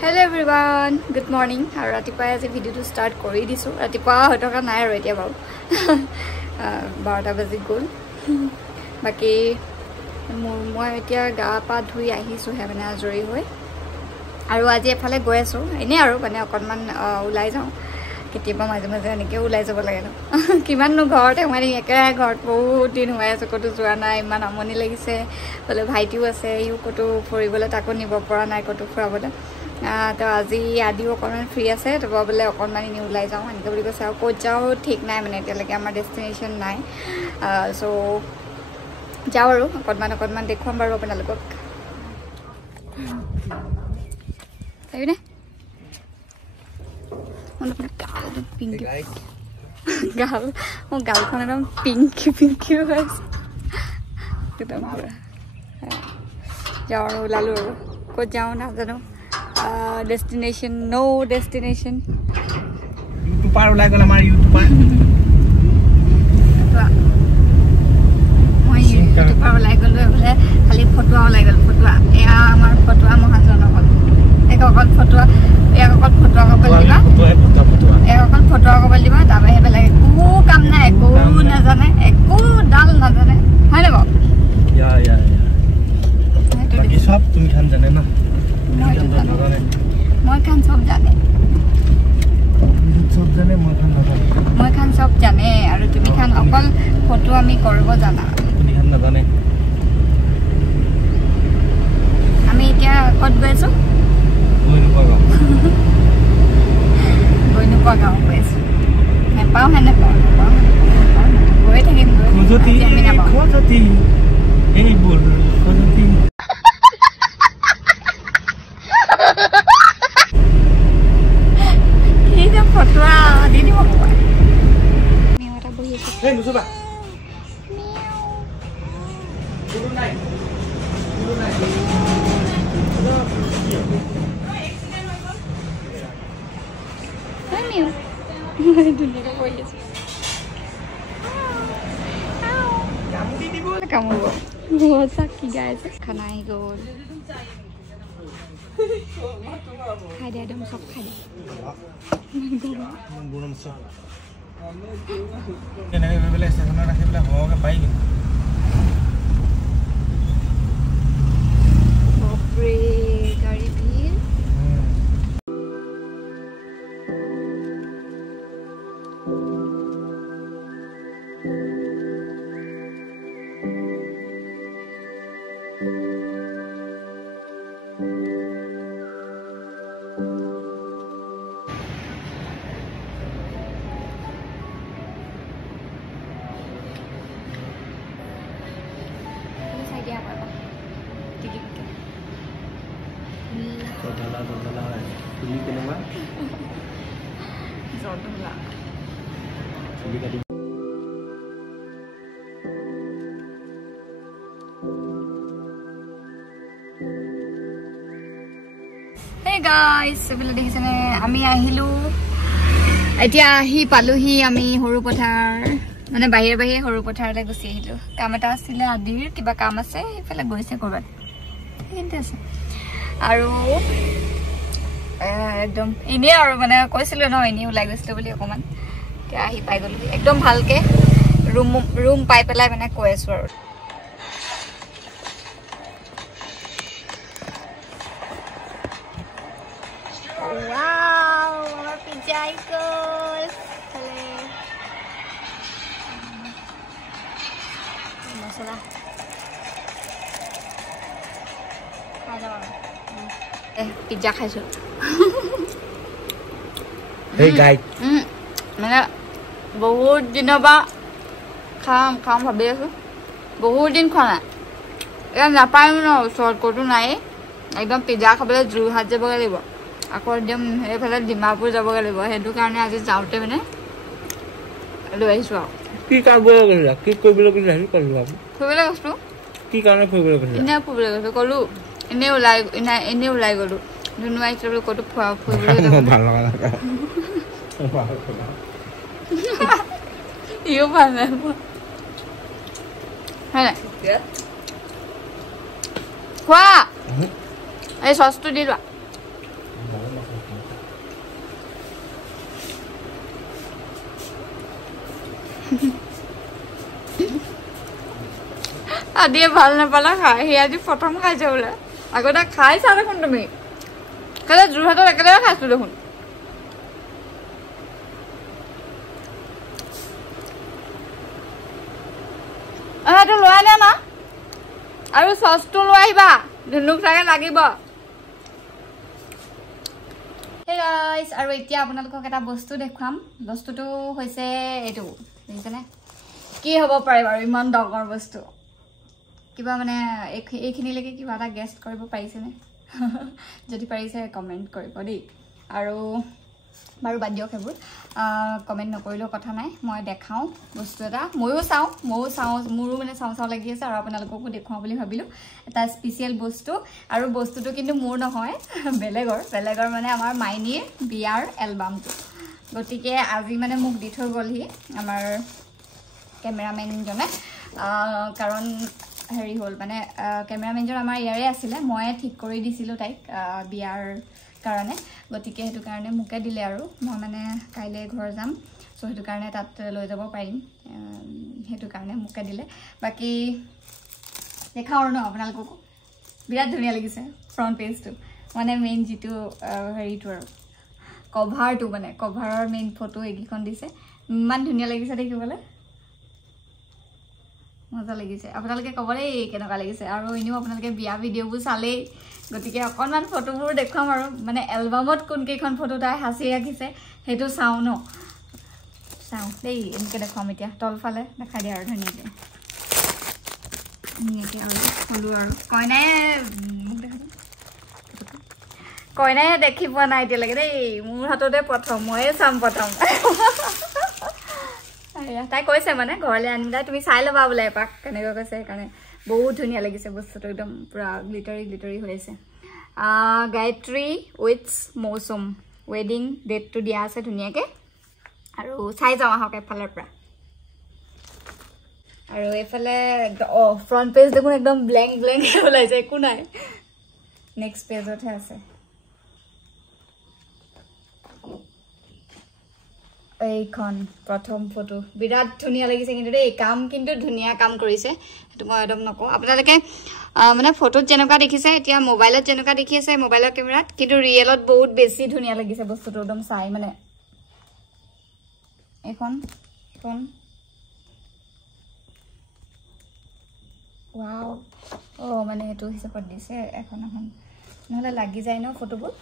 Hello everyone, good morning. Aru ratipuwa aji video to start kori disu. Ratipuwa hotoka nai aru etia baru. 12 baji gol. Baki moi etia ga pa dhui ahisu he mane ajori hoi. Aru aji ephale goi asu. Ene aru mane okonman ulai jao. Ketiba maje maje enike ulai jabo lage no. Kiman no ghorte mari eka ghort bahut din hoy asu kotu joa nai iman amoni lagise. Bole bhaitiu ase iu kotu foribole tako nibo pora nai kotu furabole. तो আজি आदिও অকমান free আছে তো বলে অকমান নি উলাই যাও আনিকে বলি কৈছে আৰু ক'ত যাও ঠিক নাই মানে এতিয়ালৈকে আমাৰ ডেস্টিনেশন নাই সো যাও আৰু অকমান দেখুৱাম বাৰু আপোনালোকক আহিনে পিংক গাল ও গালখন একদম পিংকি হৈ আছে একদম পুৰা যাও আৰু ওলালো ক'ত যাও না জানো destination no destination YouTube par ulai gala mar YouTube par moi YouTube par ulai galo bole khali photo ulai gal photo ya amar photo mohajon hol ekokol photo ko baliba ekokol photo ko baliba tabe he bela ko kam na ko na jane ko dal na jane hai na ba ya baki sab tumi khan jane na মই খান সব জানে মই খান সব জানে আৰু তুমি খান অকল photo আমি কৰিব জানা তুমি খান না জানে আমি এতিয়া কত গৈছো গৈনুপা গাঁও গৈছো নেপাও হেনে পাও গৈ থাকিম খোজতি এই বল খোজতি Fotoa dini mau apa? Ini orang boleh. Hei, musuh bah. Turun naik. Miu. Dunia orang boleh. Kamu di bu. Kamu bu. Buat sakit guys. Karena itu. Khai dia dong sok khai. Bunam sok. Ini bela station rakhe bela hoga pai ke. Bapre gari bhir. Ini kenapa? Jodoh lah. Hey guys, sebila dekhise ami ahilu etia ahi paluhi ami horu pothar মানে বাহিৰে হৰু পথাৰলে গুছি আহিলো কাম এটা আছিল আদিৰ কিবা কাম আছে ইফালে গৈছে কৰবাত কিন্তু আছে আৰু একদম ইনে আৰু মানে কৈছিল ন ইনে ওলাই গৈছিল বুলি অকমান তে আহি পাই গলো একদম ভালকে ৰুম পাই পেলাই মানে কৈ আছো আৰু ওয়াও আমাৰ পিজ্জা আইকল মশলা পিজ্জা খাইছো Hey guys. মানে বহুত দিনৰ পৰা খাম ভাবি আছো বহুত দিন খোৱা নাই এয়া নাপায় ন ওচৰত ক'তো নাই একদম পিজ্জা খাবলৈ যোৰহাট যাবগৈ লাগিব আকৌ একদম সেইফালে ডিমাপুৰ যাবগৈ লাগিব সেইটো কাৰণে আজি যাওঁতে মানে লৈ আহিছো আৰু কি কৰিবলৈ গৈছিলা কি কৰিবলৈ গৈছিলা ফুৰিবলৈ গৈছো কি কাৰণে ফুৰিবলৈ গৈছিলা এনে ফুৰিবলৈ গৈছো ক'লো এনে ওলাই গলো ধুনুৱাই চলো ক'তো ফুৰিবলৈ ভাল লগা ইও ভাল নাই হয় নাই খোৱা এই চচটো দি লোৱা আদিয়ে ভাল নাপালা খাই সি আজি প্ৰথম খাইছে বোলে আগতে খাইছা দেখোন তুমি কালে যোৰহাটত একেলগে খাইছো দেখোন এইটো লৈ আনে না আৰু চচটো লৈ আহিবা ধুনুক চাগে লাগিব হে গাইস আৰু এতিয়া আপোনালোকক এটা বস্তু দেখুৱাম বস্তুটো হৈছে এইটো দেখিছেনে কি হ'ব পাৰে বাৰু ইমান ডাঙৰ বস্তু কিবা মানে এইখিনিলৈকে কিবা এটা গেছ কৰিব পাৰিছেনে যদি পাৰিছে কমেণ্ট কৰিব দেই আৰু বাৰু বাদ দিয়ক সেইবোৰ কমেণ্ট নকৰিলেও কথা নাই মই দেখাওঁ বস্তু এটা ময়ো চাওঁ মোৰো মানে চাওঁ লাগি আছে আৰু আপোনালোককো দেখুৱাওঁ বুলি ভাবিলোঁ এটা স্পেচিয়েল বস্তু আৰু বস্তুটো কিন্তু মোৰ নহয় বেলেগৰ মানে আমাৰ মাইনীৰ বিয়াৰ এলবামটো গতিকে আজি মানে মোক দি থৈ গ'লহি আমাৰ কেমেৰামেনজনে কাৰণ হেৰি হ'ল মানে কেমেৰামেনজন আমাৰ ইয়াৰে আছিলে মই ঠিক কৰি দিছিলোঁ তাইক বিয়াৰ কাৰণে গতিকে সেইটো কাৰণে মোকে দিলে আৰু মই মানে কাইলৈ ঘৰ যাম চ' সেইটো কাৰণে তাত লৈ যাব পাৰিম সেইটো কাৰণে মোকে দিলে বাকী দেখাওঁ আৰু ন আপোনালোককো বিৰাট ধুনীয়া লাগিছে ফ্ৰণ্ট পেজটো মানে মেইন যিটো হেৰিটো আৰু কভাৰটো মানে কভাৰৰ মেইন ফটো এইকেইখন দিছে ইমান ধুনীয়া লাগিছে দেখিবলৈ মজা লাগিছে আপোনালোকে ক'ব দেই কেনেকুৱা লাগিছে আৰু এনেও আপোনালোকে বিয়া ভিডিঅ'বোৰ চালেই গতিকে অকণমান ফটোবোৰ দেখুৱাম আৰু মানে এলবামত কোনকেইখন ফটো তাই সাঁচি ৰাখিছে সেইটো চাওঁ ন চাওঁ দেই এনেকৈ দেখুৱাম এতিয়া তলফালে দেখাই দিয়া আৰু ধুনীয়াকৈ আৰু হ'লো আৰু কইনাই মোক দেখা কইনাই দেখি পোৱা নাই এতিয়ালৈকে দেই মোৰ হাততে প্ৰথম ময়ে চাম প্ৰথম তাই কৈছে মানে ঘৰলৈ আনি তাই তুমি চাই ল'বা বোলে এপাক কেনেকৈ কৈছে সেইকাৰণে বহুত ধুনীয়া লাগিছে বস্তুটো একদম পূৰা গ্লিটাৰী হৈ আছে গায়ত্ৰী উইথ মৌচুম ৱেডিং ডেটটো দিয়া আছে ধুনীয়াকৈ আৰু চাই যাওঁ আহক এফালৰ পৰা আৰু এইফালে ফ্ৰণ্ট পেজ দেখোন একদম ব্লেংক ওলাইছে একো নাই নেক্সট পেজতহে আছে এইখন প্ৰথম ফটো বিৰাট ধুনীয়া লাগিছে কিন্তু দেই কাম কিন্তু ধুনীয়া কাম কৰিছে সেইটো মই একদম নকওঁ আপোনালোকে মানে ফটোত যেনেকুৱা দেখিছে এতিয়া মোবাইলত যেনেকুৱা দেখি আছে মোবাইলৰ কেমেৰাত কিন্তু ৰিয়েলত বহুত বেছি ধুনীয়া লাগিছে বস্তুটো একদম চাই মানে এইখন ৱাও মানে এইটো হিচাপত দিছে এখন নহ'লে লাগি যায় ন ফটোবোৰ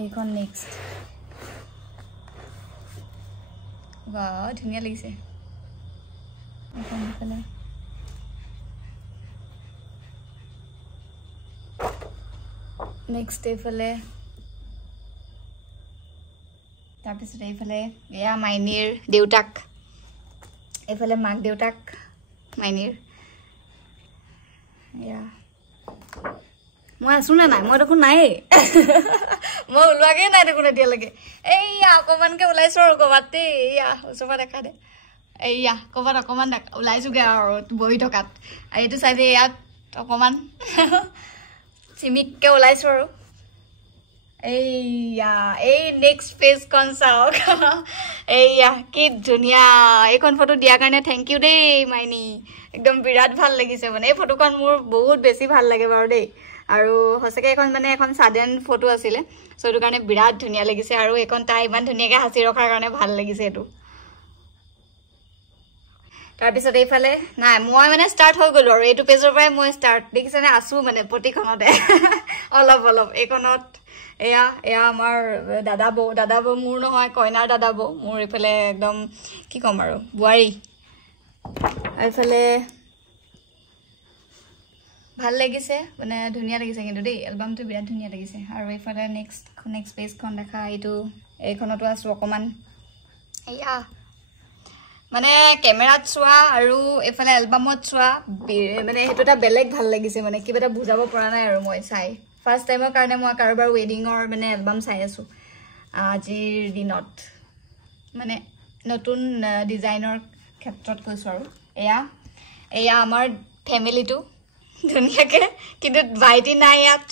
এইখন নেক্সট বাহ ধুনীয়া লাগিছে এখন এইফালে নেক্সট এইফালে তাৰপিছত এইফালে এয়া মাইনীৰ দেউতাক এইফালে মাক দেউতাক মাইনীৰ এয়া মই আছো নে নাই মই দেখোন নাই মই ওলোৱাগে নাই দেখোন এতিয়ালৈকে এইয়া অকণমানকৈ ওলাইছোঁ আৰু ক'ৰবাত দেই এয়া ওচৰৰ দেখা দে এইয়া ক'ৰবাত অকণমান ওলাইছোগৈ আৰু বহি থকাত এইটো চাইডে ইয়াত অকণমান চিমিককৈ ওলাইছোঁ আৰু এইয়া এই নেক্সট পেজখন চাওক এইয়া কি ধুনীয়া এইখন ফটো দিয়াৰ কাৰণে থেংক ইউ দেই মাইনী একদম বিৰাট ভাল লাগিছে মানে এই ফটোখন মোৰ বহুত বেছি ভাল লাগে বাৰু দেই আৰু সঁচাকৈ এখন মানে এখন ছাডেন ফটো আছিলে চ' সেইটো কাৰণে বিৰাট ধুনীয়া লাগিছে আৰু এইখন তাই ইমান ধুনীয়াকৈ সাঁচি ৰখাৰ কাৰণে ভাল লাগিছে এইটো তাৰপিছত এইফালে নাই মই মানে ষ্টাৰ্ট হৈ গ'লোঁ আৰু এইটো পেজৰ পৰাই মই ষ্টাৰ্ট দেখিছেনে আছোঁ মানে প্ৰতিখনতে অলপ এইখনত এয়া আমাৰ দাদা বৌ মোৰ নহয় কইনাৰ দাদা বৌ মোৰ এইফালে একদম কি ক'ম আৰু বোৱাৰী এইফালে ভাল লাগিছে মানে ধুনীয়া লাগিছে কিন্তু দেই এলবামটো বিৰাট ধুনীয়া লাগিছে আৰু এইফালে নেক্সট পেজখন দেখা এইখনতো আছোঁ অকণমান এয়া মানে কেমেৰাত চোৱা আৰু এইফালে এলবামত চোৱা মানে সেইটো এটা বেলেগ ভাল লাগিছে মানে কিবা এটা বুজাব পৰা নাই আৰু মই চাই ফাৰ্ষ্ট টাইমৰ কাৰণে মই কাৰোবাৰ ৱেডিঙৰ মানে এলবাম চাই আছোঁ আজিৰ দিনত মানে নতুন ডিজাইনৰ ক্ষেত্ৰত কৈছোঁ আৰু এয়া আমাৰ ফেমিলিটো ধুনীয়াকৈ কিন্তু ভাইটি নাই ইয়াত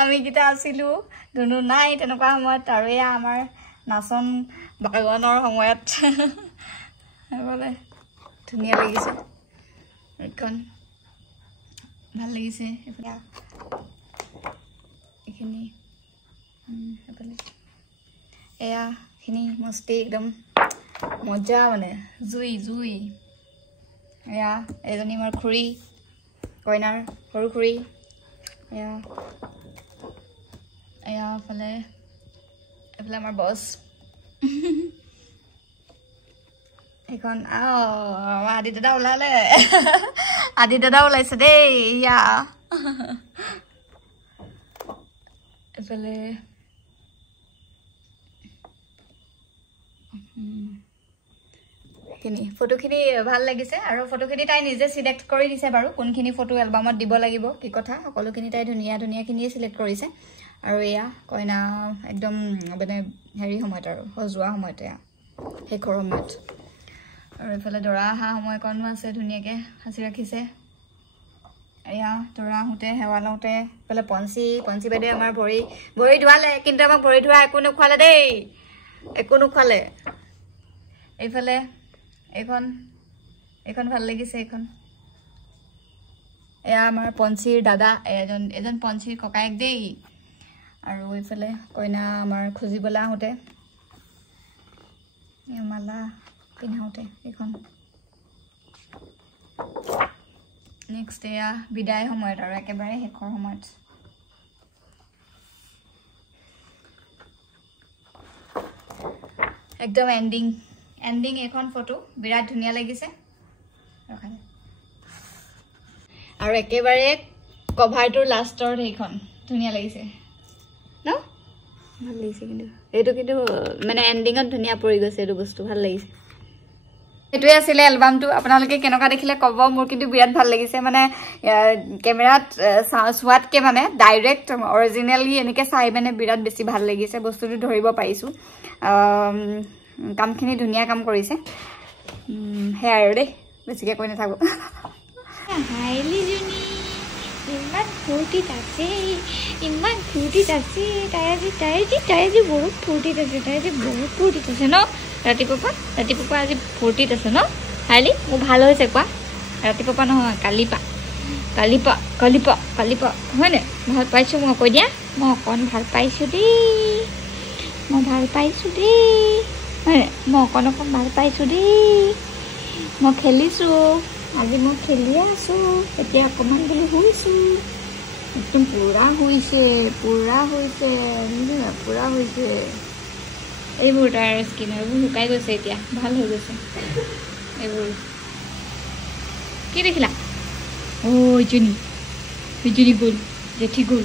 আমিকেইটা আছিলোঁ ধুনু নাই তেনেকুৱা সময়ত আৰু এয়া আমাৰ নাচন বাগানৰ সময়ত বলে ধুনীয়া লাগিছে এখন ভাল লাগিছে এখিনি এয়া খিনি মস্তি একদম মজা মানে জুই জুই এয়া এজনী আমাৰ খুৰী কইনাৰ সৰু খুৰী এয়া এয়া ফালে এফালে আমাৰ বছ এখন আদি দাদা ওলালে আদি দাদা ওলাইছে দেই ইয়া এফালে ফটোখিনি ভাল লাগিছে আৰু ফটোখিনি তাই নিজে সিলেক্ট কৰি দিছে বাৰু কোনখিনি ফটো এলবামত দিব লাগিব কি কথা সকলোখিনি তাই ধুনীয়া ধুনীয়াখিনিয়ে সিলেক্ট কৰিছে আৰু এয়া কইনা একদম মানে হেৰি সময়ত আৰু সজোৱা সময়ত এয়া শেষৰ সময়ত আৰু এফালে দৰা অহা সময়কণো আছে ধুনীয়াকৈ সাঁচি ৰাখিছে এয়া দৰা আহোঁতে সেৱা লওঁতে এফালে পঞ্চী বাইদেৱে আমাৰ ভৰি ধোৱালে কিন্তু আমাক ভৰি ধোৱা একো নোখোৱালে দেই একো নোখোৱালে এইফালে এইখন ভাল লাগিছে এইখন এয়া আমাৰ পঞ্চীৰ দাদা এজন পঞ্চীৰ ককায়েক দেই আৰু এইফালে কইনা আমাৰ খুজিবলৈ আহোঁতে মালা পিন্ধাওঁতে এইখন নেক্সট এয়া বিদায় সময়ত আৰু একেবাৰে শেষৰ সময়ত একদম এণ্ডিং এখন ফটো বিৰাট ধুনীয়া লাগিছে আৰু একেবাৰে কভাৰটোৰ লাষ্টৰ সেইখন ধুনীয়া লাগিছে ন ভাল লাগিছে কিন্তু মানে এণ্ডিঙত ধুনীয়া পৰি গৈছে এইটো বস্তু ভাল লাগিছে এইটোৱে আছিলে এলবামটো আপোনালোকে কেনেকুৱা দেখিলে ক'ব মোৰ কিন্তু বিৰাট ভাল লাগিছে মানে কেমেৰাত চোৱাতকৈ মানে ডাইৰেক্ট অৰিজিনেলি এনেকৈ চাই মানে বিৰাট বেছি ভাল লাগিছে বস্তুটো ধৰিব পাৰিছোঁ কামখিনি ধুনীয়া কাম কৰিছে সেয়াই আৰু দেই বেছিকৈ কৈ নাথাকোঁ হাইলিজনী ইমান ফূৰ্তিত আছে তাই আজি বহুত ফূৰ্তিত আছে ন ৰাতিপুৱা আজি ফূৰ্তিত আছে ন হাইলি মোৰ ভাল হৈছে কোৱা ৰাতিপুৱা নহয় কালিপা হয়নে ভাল পাইছোঁ মই কৈ দিয়া মই অকণ ভাল পাইছোঁ দেই হয়নে মই অকণ ভাল পাইছোঁ দেই মই খেলিছোঁ আজি মই খেলিয়ে আছোঁ এতিয়া অকণমান বুলি শুইছোঁ একদম পুৰা হৈছে এইবোৰ তাৰ স্কিন এইবোৰ শুকাই গৈছে এতিয়া ভাল হৈ গৈছে এইবোৰ কি দেখিলা ইজনী গ'ল জেঠি গ'ল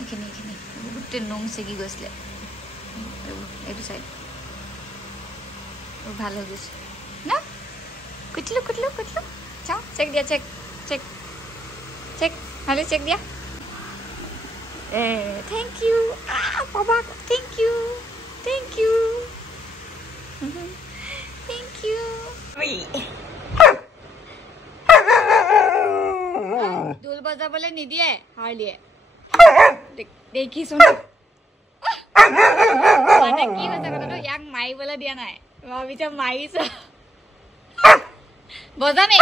এইখিনি গোটেই নোম ছিগি গৈছিলে এইটো চাইড ভাল হৈ গৈছে ন কুটিলো চাওঁ চেক দিয়া চেক ভালে চেক দিয়া থেংক ইউ বাবা থেংক ইউ ঢোল বজাবলৈ নিদিয়ে হাৰ্লিয়ে দেখিছো মানে কি হৈছে কথাটো ইয়াক মাৰিবলৈ দিয়া নাই ভাবিছা মাৰিছো বজামি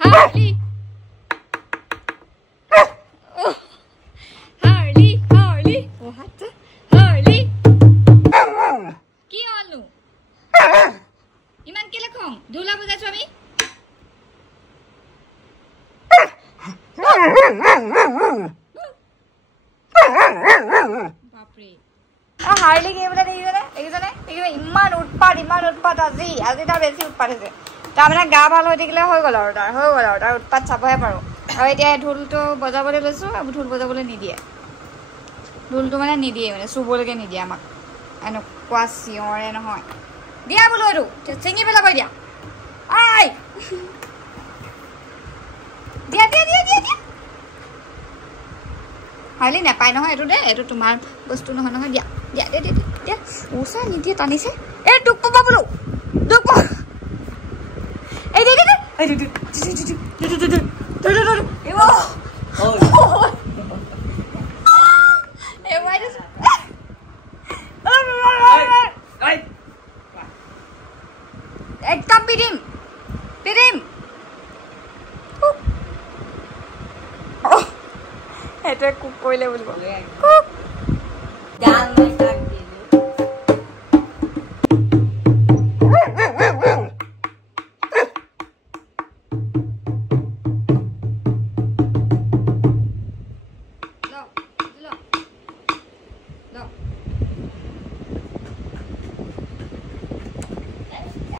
হাৰ্লি কি হলনো ইমান কেলে খং ঢোলা বজাইছো আমি বাপৰে হাৰ্লি গেমলৈ দেখিছনে ইমান উৎপাত আজি তাৰ বেছি উৎপাত হৈছে তাৰমানে গা ভাল হৈ থাকিলে হৈ গ'ল আৰু তাৰ উৎপাত চাবহে পাৰোঁ আৰু এতিয়া ঢোলটো বজাবলৈ লৈছোঁ আৰু ঢোল বজাবলৈ নিদিয়ে ঢোলটো মানে নিদিয়ে মানে চুবলৈকে নিদিয়ে আমাক এনেকুৱা চিঞৰে নহয় দিয়া বোলো এইটো চিঙি পেলাব দিয়া দিয়া হাৰ্লি নাপায় নহয় এইটো তোমাৰ বস্তু নহয় দিয়া ওচা নিদিয়ে টানিছে তোক পাবা বোলো তোক পিটিম পিটিম সেইটোৱে কুক কৰিলে বুলিব